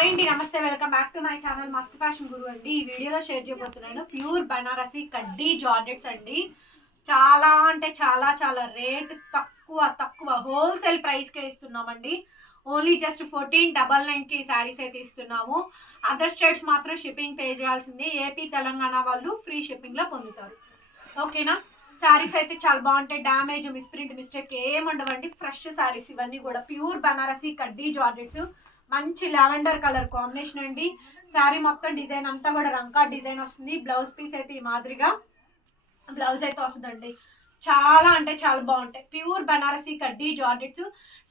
Hi అండి, నమస్తే. Welcome back to my channel మస్త్ ఫ్యాషన్ గురు అండి. ఈ వీడియోలో షేర్ చేయబోతున్నాను ప్యూర్ బనారసి కడ్డీ జార్జెట్స్ అండి. చాలా అంటే చాలా చాలా రేట్ తక్కువ హోల్సేల్ ప్రైస్కే ఇస్తున్నామండి. ఓన్లీ జస్ట్ 1499కి ఈ శారీస్ అయితే ఇస్తున్నాము. అదర్ స్టేట్స్ మాత్రం షిప్పింగ్ పే చేయాల్సింది. ఏపీ తెలంగాణ వాళ్ళు ఫ్రీ షిప్పింగ్లో పొందుతారు. ఓకేనా? శారీస్ అయితే చాలా బాగుంటాయి. డ్యామేజ్, మిస్ప్రింట్, మిస్టేక్ ఏముండవండి. ఫ్రెష్ శారీస్ ఇవన్నీ కూడా ప్యూర్ బనారసి కడ్డీ జార్జెట్స్. మంచి లావెండర్ కలర్ కాంబినేషన్ అండి. శారీ మొత్తం డిజైన్ అంతా కూడా రంకా డిజైన్ వస్తుంది. బ్లౌజ్ పీస్ అయితే ఈ మాదిరిగా బ్లౌజ్ అయితే వస్తుందండి. చాలా అంటే చాలా బాగుంటాయి. ప్యూర్ బనారసి కడ్డీ జార్జెట్స్.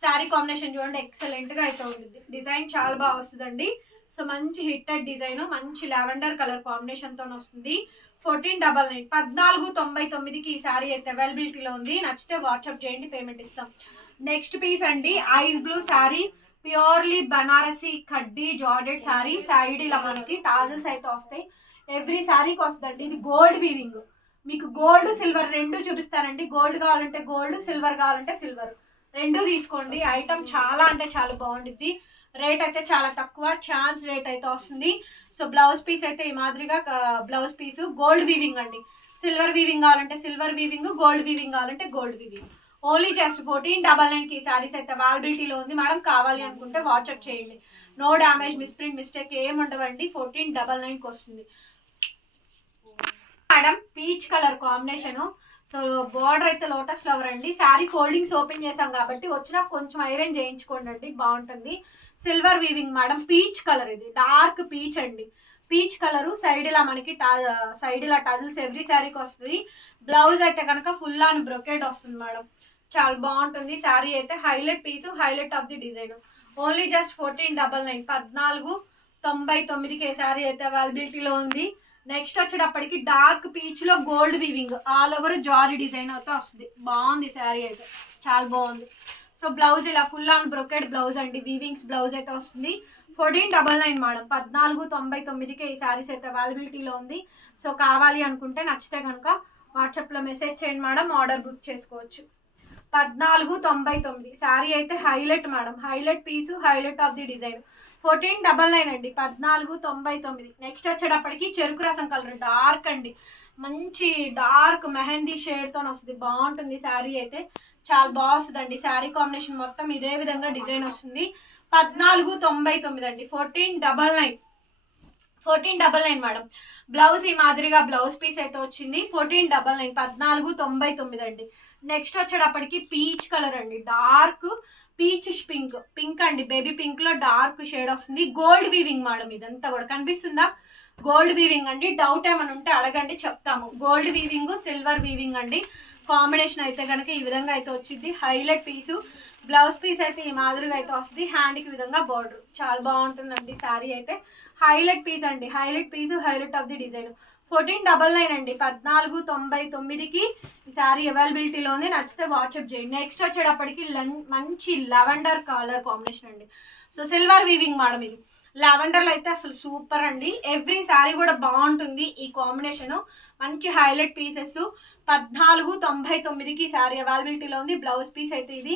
శారీ కాంబినేషన్ చూడండి, ఎక్సలెంట్గా అయితే ఉంటుంది. డిజైన్ చాలా బాగా వస్తుందండి. సో మంచి హిట్టెడ్ డిజైన్, మంచి లావెండర్ కలర్ కాంబినేషన్తో వస్తుంది. 1499 1499కి ఈ శారీ అయితే అవైలబిలిటీలో ఉంది. నచ్చితే వాట్సాప్ చేయండి, పేమెంట్ ఇస్తాం. నెక్స్ట్ పీస్ అండి, ice blue sari. Purely Banarasi కడ్డీ జార్జెట్ శారీ. సైడ్ ఇలా మనకి టాజల్స్ అయితే వస్తాయి. ఎవ్రీ శారీకి వస్తుందండి. ఇది గోల్డ్ వీవింగ్. మీకు గోల్డ్ సిల్వర్ రెండు చూపిస్తానండి. గోల్డ్ కావాలంటే గోల్డ్, సిల్వర్ కావాలంటే సిల్వర్, రెండు తీసుకోండి. ఐటమ్ చాలా అంటే చాలా బాగుంటుంది. రేట్ అయితే చాలా తక్కువ, ఛాన్స్ రేట్ అయితే వస్తుంది. సో బ్లౌజ్ పీస్ అయితే ఈ మాదిరిగా బ్లౌజ్ పీస్ గోల్డ్ వీవింగ్ అండి. సిల్వర్ వీవింగ్ కావాలంటే సిల్వర్ వీవింగ్, గోల్డ్ వీవింగ్ కావాలంటే గోల్డ్ వీవింగ్. ఓన్లీ జస్ట్ 1499కి ఈ శారీస్ అయితే అవైలబిలిటీలో ఉంది. మేడం కావాలి అనుకుంటే వాట్సాప్ చేయండి. నో డ్యామేజ్, మిస్ప్రింట్, మిస్టేక్ ఏమి ఉండవండి. 1499కి వస్తుంది. Madam peach colour combination. So border అయితే లోటస్ ఫ్లవర్ అండి. శారీ ఫోల్డింగ్స్ ఓపెన్ చేసాం కాబట్టి వచ్చినా కొంచెం ఐరన్ చేయించుకోండి అండి, బాగుంటుంది. Silver weaving madam. Peach colour, ఇది డార్క్ పీచ్ అండి. Peach colour. సైడ్ ఇలా మనకి సైడ్ ఇలా టజల్స్ ఎవ్రీ శారీకి వస్తుంది. బ్లౌజ్ అయితే కనుక ఫుల్ ఆన్ బ్రొకెడ్ వస్తుంది మేడం. చాలా బాగుంటుంది. శారీ అయితే highlight piece, highlight of the design. Only just 1499 1499కి ఈ శారీ అయితే అవైలబిలిటీలో ఉంది. నెక్స్ట్ వచ్చేటప్పటికి డార్క్ పీచ్ లో gold weaving, all over zari design అయితే వస్తుంది. బాగుంది శారీ అయితే, చాలా బాగుంది. సో బ్లౌజ్ ఇలా ఫుల్ ఆన్ బ్రొకెడ్ బ్లౌజ్ అండి. వీవింగ్స్ బ్లౌజ్ అయితే వస్తుంది. 1499 మేడం. 1499కి ఈ శారీస్ అయితే అవైలబిలిటీలో ఉంది. సో కావాలి అనుకుంటే నచ్చితే కనుక వాట్సాప్లో మెసేజ్ చేయండి మేడం, ఆర్డర్ బుక్ చేసుకోవచ్చు. 1499 శారీ అయితే highlight madam. Highlight piece, highlight of the design. 1499 అండి. 1499. నెక్స్ట్ వచ్చేటప్పటికి చెరుకు రసం కలర్ డార్క్ అండి. మంచి డార్క్ మెహందీ షేడ్తో వస్తుంది. బాగుంటుంది శారీ అయితే, చాలా బాగా వస్తుందండి. శారీ కాంబినేషన్ మొత్తం ఇదే విధంగా డిజైన్ వస్తుంది. 1499 అండి. 1499 మేడం. బ్లౌజ్ ఈ మాదిరిగా బ్లౌజ్ పీస్ అయితే వచ్చింది. 1499 1499 అండి. నెక్స్ట్ వచ్చేటప్పటికి పీచ్ కలర్ అండి. డార్క్ పీచ్ పింక్ అండి. బేబీ పింక్ లో డార్క్ షేడ్ వస్తుంది. Gold weaving madam. ఇదంతా కూడా కనిపిస్తుందా? గోల్డ్ వీవింగ్ అండి. డౌట్ ఏమైనా ఉంటే అడగండి, చెప్తాము. గోల్డ్ వీవింగ్, సిల్వర్ వీవింగ్ అండి. కాంబినేషన్ అయితే కనుక ఈ విధంగా అయితే వచ్చింది. హైలైట్ పీసు. బ్లౌజ్ పీస్ అయితే ఈ మాదిరిగా అయితే వస్తుంది. హ్యాండ్కి విధంగా బార్డర్ చాలా బాగుంటుందండి. శారీ అయితే హైలైట్ పీస్ అండి. Highlight piece, highlight of the design. 1499 అండి. 1499కి ఈ శారీ అవైలబిలిటీలో ఉంది. నచ్చితే వాట్సాప్ చేయండి. నెక్స్ట్ వచ్చేటప్పటికి మంచి లావెండర్ కలర్ కాంబినేషన్ అండి. So silver weaving madam. ఇది లావెండర్లో అయితే అసలు సూపర్ అండి. ఎవ్రీ శారీ కూడా బాగుంటుంది. ఈ కాంబినేషన్ మంచి హైలైట్ పీసెస్. 1499కి ఈ శారీ అవైలబిలిటీలో ఉంది. బ్లౌజ్ పీస్ అయితే ఇది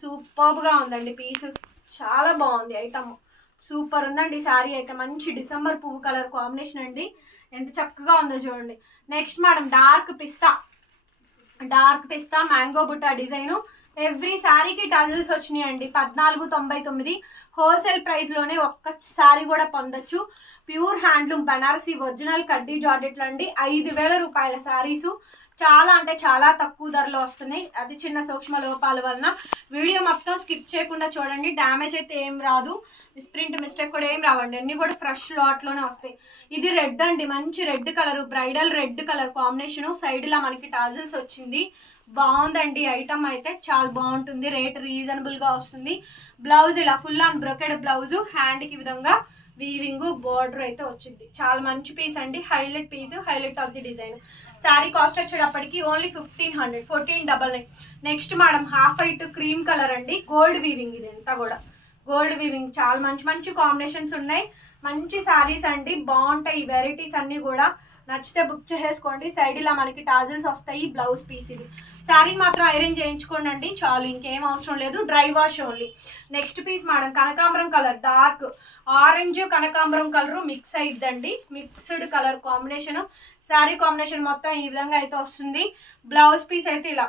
సూపర్గా ఉందండి. పీస్ చాలా బాగుంది. ఐటమ్ సూపర్ ఉందండి. శారీ అయితే మంచి డిసెంబర్ పువ్వు కలర్ కాంబినేషన్ అండి. ఎంత చక్కగా ఉందో చూడండి. నెక్స్ట్ మేడం డార్క్ పిస్తా మ్యాంగో బుట్టా డిజైన్. ఎవ్రీ శారీకి టజల్స్ వచ్చినాయి అండి. 1499 హోల్సేల్ ప్రైస్లోనే ఒక్కసారి కూడా పొందొచ్చు. ప్యూర్ హ్యాండ్లూమ్ బనారసి ఒరిజినల్ కడ్డీ జార్జెట్లు అండి. 5000 రూపాయల శారీసు. చాలా అంటే చాలా తక్కువ ధరలో వస్తున్నాయి. అది చిన్న సూక్ష్మ లోపాల వలన. వీడియో మొత్తం స్కిప్ చేయకుండా చూడండి. డ్యామేజ్ అయితే ఏం రాదు, మిస్ప్రింట్, మిస్టేక్ కూడా ఏం రావండి. అన్నీ కూడా ఫ్రెష్ లాట్లోనే వస్తాయి. ఇది రెడ్ అండి. మంచి red colour, bridal red colour combination. Side ఇలా మనకి టాజల్స్ వచ్చింది. బాగుందండి. ఐటమ్ అయితే చాలా బాగుంటుంది. రేట్ రీజనబుల్గా వస్తుంది. బ్లౌజ్ ఇలా ఫుల్ ఆన్ బ్రొకెడ్ బ్లౌజు. హ్యాండ్కి విధంగా వీవింగ్ బార్డర్ అయితే వచ్చింది. చాలా మంచి పీస్ అండి. Highlight piece, highlight of the design. Sari cost వచ్చేటప్పటికి only 1500 1499. Next madam half white cream colour అండి. Gold weaving. ఇది అంతా కూడా గోల్డ్ వీవింగ్. చాలా మంచి మంచి కాంబినేషన్స్ ఉన్నాయి. మంచి శారీస్ అండి, బాగుంటాయి. ఈ వెరైటీస్ అన్నీ కూడా నచ్చితే బుక్ చేసేసుకోండి. సైడ్ ఇలా మనకి టాజిల్స్ వస్తాయి. బ్లౌజ్ పీస్ ఇది. శారీ మాత్రం ఐరన్ చేయించుకోండి అండి చాలు, ఇంకేం అవసరం లేదు. Dry wash only. Next piece madam కనకాంబరం కలర్, డార్క్ ఆరెంజ్ కనకాంబరం కలర్ మిక్స్ అయిద్దండి. Mixed colour combination. Sari combination మొత్తం ఈ విధంగా అయితే వస్తుంది. బ్లౌజ్ పీస్ అయితే ఇలా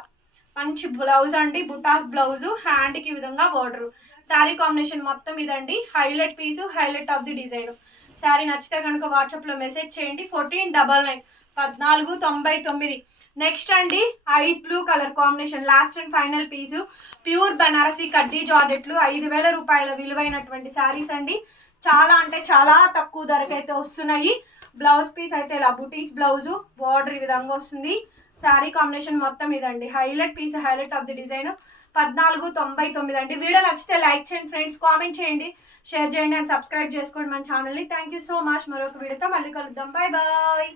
మంచి బ్లౌజ్ అండి, బుటాస్ బ్లౌజ్, హ్యాండ్కి ఈ విధంగా బార్డర్. శారీ కాంబినేషన్ మొత్తం ఇదండి. Highlight piece, highlight of the design. Sari నచ్చితే కనుక వాట్సాప్లో మెసేజ్ చేయండి. 1499 1499. నెక్స్ట్ అండి ice blue colour combination, last and final piece. Pure Banarasi కడ్డీ జార్జెట్లు 5000 రూపాయల విలువైనటువంటి శారీస్ అండి. చాలా అంటే చాలా తక్కువ ధరకైతే వస్తున్నాయి. బ్లౌజ్ పీస్ అయితే ఇలా బుటీస్ బ్లౌజు, బార్డర్ ఈ విధంగా వస్తుంది. శారీ కాంబినేషన్ మొత్తం ఇదండి. Highlight piece, highlight of the design. 1499 అండి. వీడియో నచ్చితే లైక్ చేయండి ఫ్రెండ్స్, కామెంట్ చేయండి, షేర్ చేయండి అండ్ సబ్స్క్రైబ్ చేసుకోండి మన ఛానల్ని. Thank you so much. మరొక వీడియోతో మళ్ళీ కలుద్దాం. Bye bye.